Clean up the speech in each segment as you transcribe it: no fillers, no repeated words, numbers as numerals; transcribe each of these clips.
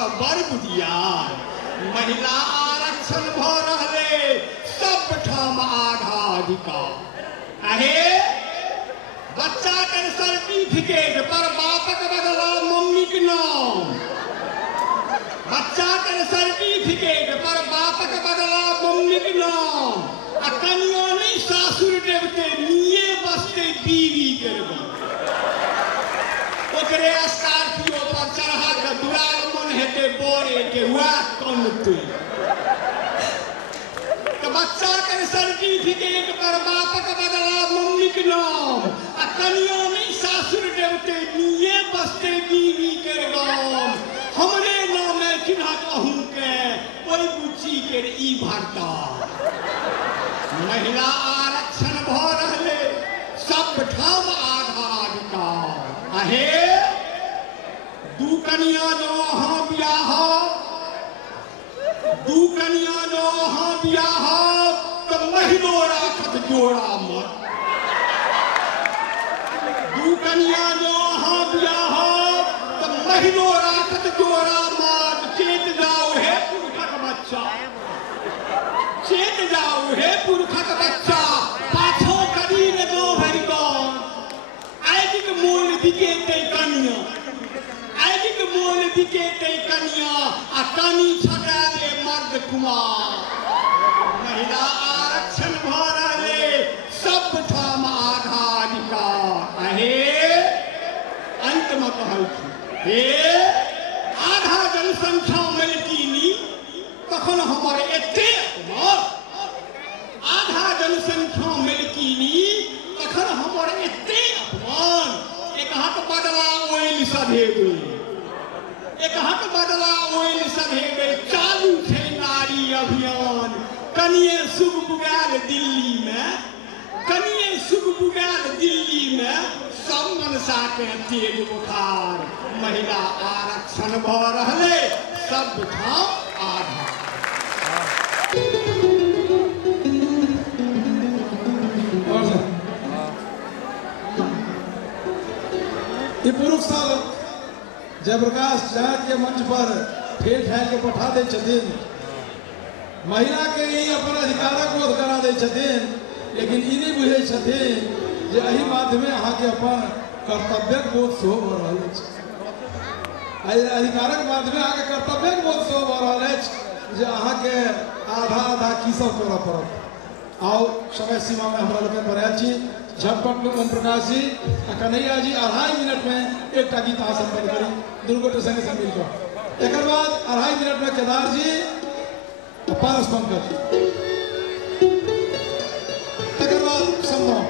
सब बड़ बुझियार महिला आरक्षण भ रहले सब ठाम आधा अधिकार अहे बच्चा के सर्टिफिकेट पर बापक बदला मम्मी के नाम बच्चा के सर्टिफिकेट पर बापक बदला मम्मी के नाम आ कनियो नहीं सासुर देवते निये बसते बीवी करबो ओकरे स्कॉर्पियो पर चढ़ा के दुरागमन हेते बोरे के हुआ कनते तो बच्चा के सर्टिफिकेट पर बापक बदला मम्मी के नाम आ कनियो नहीं सासुर देवते निये बसते बीवी करबो हमरे नाम चिन्हा कहूं के कोई बुच्ची के ई भरता महिला आरक्षण भ रहले सब ठाम आधा अधिकार अहे दू कनिया जो हाँ बियाह दू कनिया जो हाँ बियाह तो महिलो राखत जोड़ा मत दू कनिया जो हाँ बियाह तो महिलो राखत जोड़ा मत चेत जाओ है पुरखक बच्चा चेत जाओ हे पुरखक बच्चा पाछो कदी न दो भरी कौन आइक मोल दिके ते कनिया आइक मोल दिके ते कनिया आ कानी छटा दे मर्द कुमार महिला आरक्षण भ रहले सब ठाम आधा अधिकार अहे अंत में कहल हे आधा जनसंख्या मिलकीनी तखन हमर एते आधा जनसंख्या मिलकीनी तखन हमर एते अपमान एक हाथ बदला ओइल सधेबे एक हाथ बदला ओइल सधेबे चालू छै नारी अभियान कनिए सुख बुगाल दिल्ली में कनिए सुख बुगाल दिल्ली में सब मनसा के तेज बुखार महिला आरक्षण भ रहले सब ठाम आधा ये पुरुष सब जयप्रकाश झा के मंच पर ठेल ठाल के पठा दे छथिन महिला के ही अपन अधिकारक बोध करा दे छथिन लेकिन ई नहीं बुझे छथिन जे एही माध्यमे अहाँ के अपन कर्तव्यक बोध सेहो भ रहल अछि एहि अधिकारक माध्यमे अहाँ के कर्तव्यक बोध सेहो भ रहल अछि जे अहाँ के आधा आधा की सब करऽ पड़त आओ समय सीमा में हमरा लोग पर छी झटपट में ओम प्रकाश जी कन्हैया जी 2.5 मिनट में एक गीत अहाँ संपन्न करी दुर्गोटे संगे से मिलकर एक बाद 2.5 मिनट में केदार जी पारस पंकज एक बाद संभव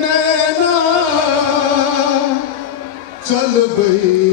नैना चल गई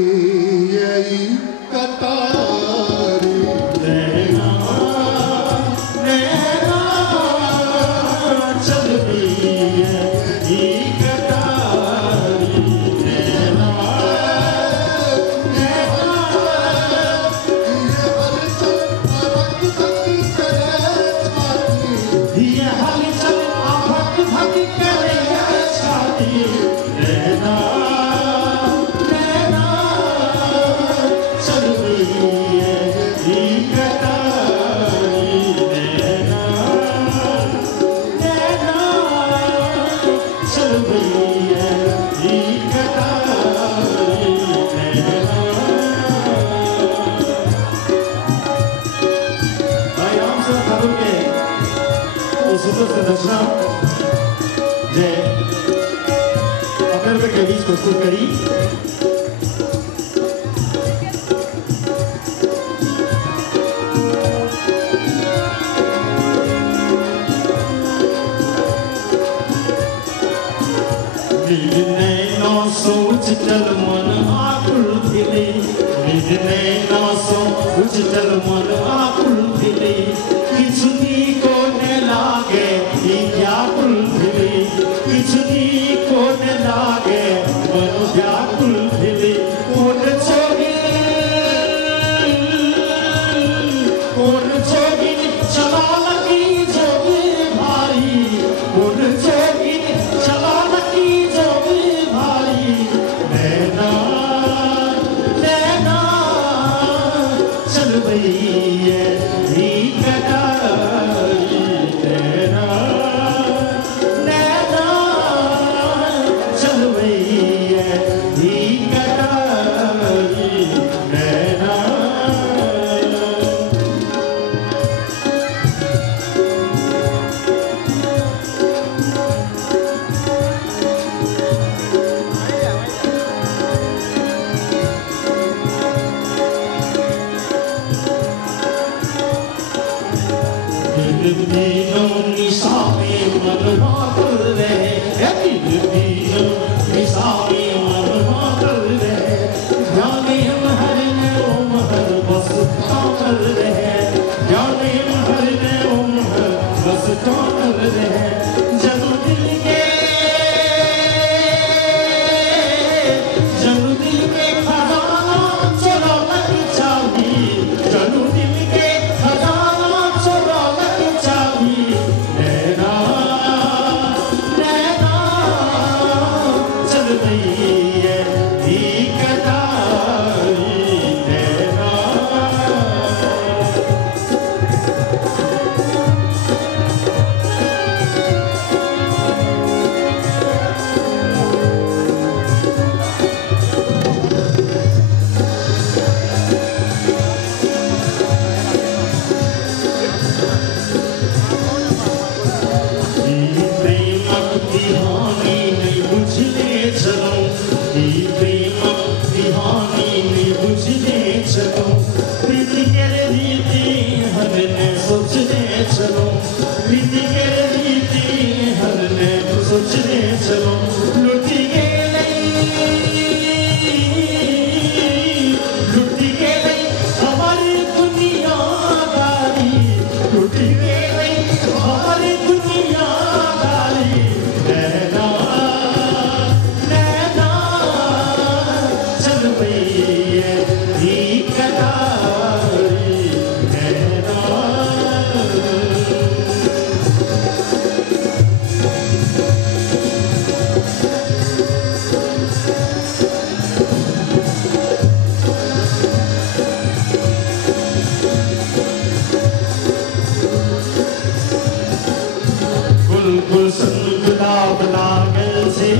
प्रस्तुत करी सोच चल मन आकुल दिले सोच चल मन आकुल दिले किछुनी को ने लागे व्याकुल दिले किछुनी को ने लागे मन व्याकुल दीनों निशा में मनवा कर रहे, दिल दीनों निशा में मनवा कर रहे, जाने हम हर ने ओम हर बस कर रहे, जाने हम हर ने ओम हर बस कर रहे, जब दिल के खजाना चलो लग चाबी, जब दिल के खजाना चलो लग चाबी, नैना नैना चल रही है कतारी, नैना दीवानी नहीं बुझले चलो, प्रेम दीवानी नहीं बुझले चलो, प्रीति के रीति हर ने सोचने चलो, प्रीति के रीति हर ने सोचने चलो, लुटी के हमारी दुनियादारी, लुटी के हमारी दुनियादारी, नैना नैना चल रही है कतारी, नैना गुल संग गुलाब लागे छे,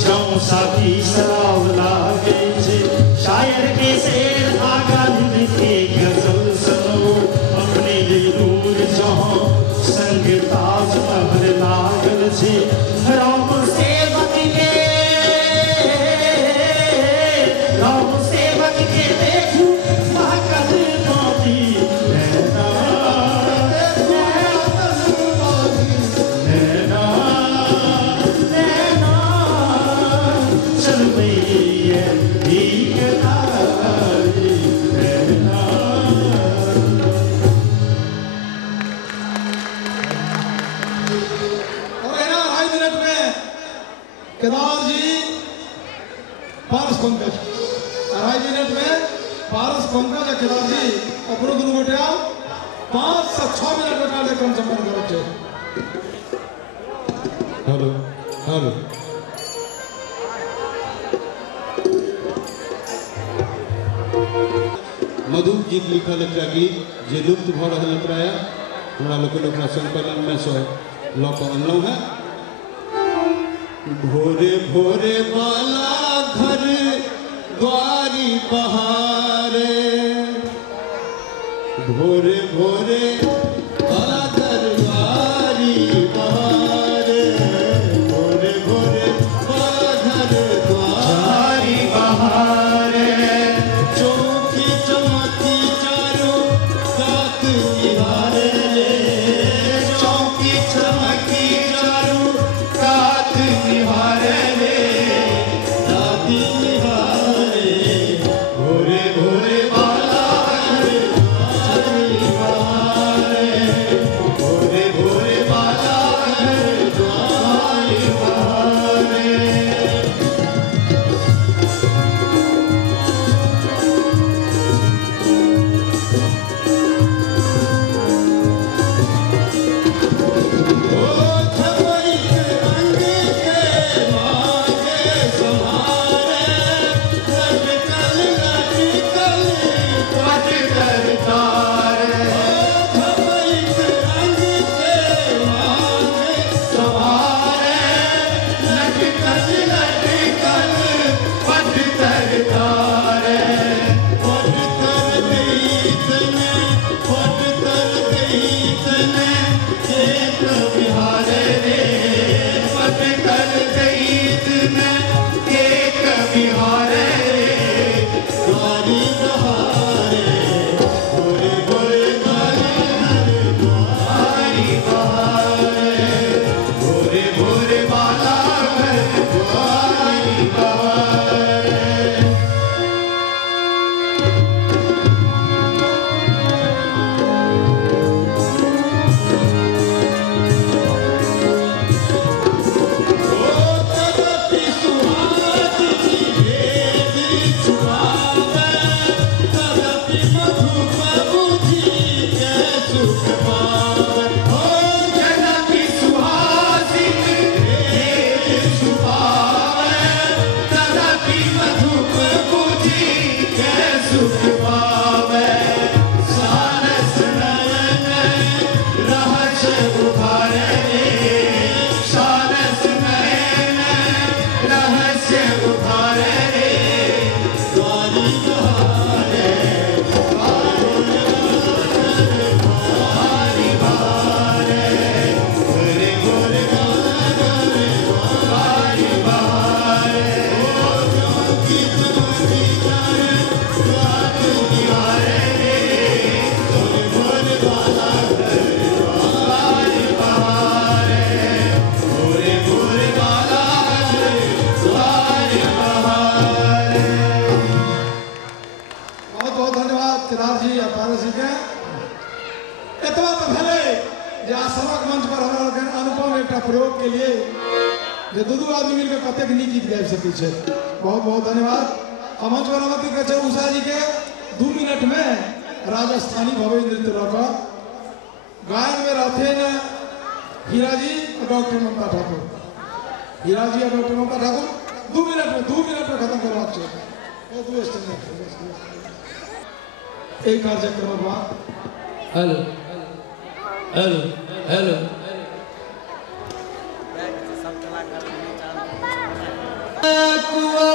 शाम साथी शराब लागे छे, शायर के शेर आगा लिखे गजल सुनो, अपने लिए दूर जहाँ संग ताज महल लागल छे, राम सेवक के देखू महकल मोती, नैना नैना नैना चल रही है कतारी, नैना और है ना 2.5 मिनट में केदार जी पारस पंकज, 2.5 मिनट में पारस पंकज और केदार जी अपनो दुनू गोटिया 5 से 6 मिनट में कार्यक्रम संपन्न करो छे। हेलो हेलो मधु जी के लिखल एक गीत जे लुप्त भ रहल प्राय हमरा लोग ओकरा संकलन में से लऽ कऽ अनलहुँ हैं। भोरे भोरे वाला घर द्वारी बहारे, भोरे भोरे वाला घर द्वारी बहारे, भोरे भोरे वाला घर द्वारी बहारे, चौकी चमकी चारों रात निहारे, चौकी चमकी चारों रात निहारे, दादी निहारे, भोरे भोरे वाला घर द्वारी बहारे, भोरे भोरे वाला घर द्वारी बहारे। बात भले जे आश्रमक मंच पर हमरा अनुपम एक प्रयोग के लिए जे दू आदमी मिलकर कतेक नीक गीत गाबि सकै छै। बहुत बहुत धन्यवाद। मंच पर अवती के छै उषा जी के 2 मिनट में राजस्थानी भव्य नृत्य रखा गायन में रहते न हीरा जी और डॉक्टर ममता ठाकुर। हीरा जी और डॉक्टर ममता ठाकुर 2 मिनट में खत्म करवा एक कार्यक्रम बाद। हेलो हेलो हेलो कुआ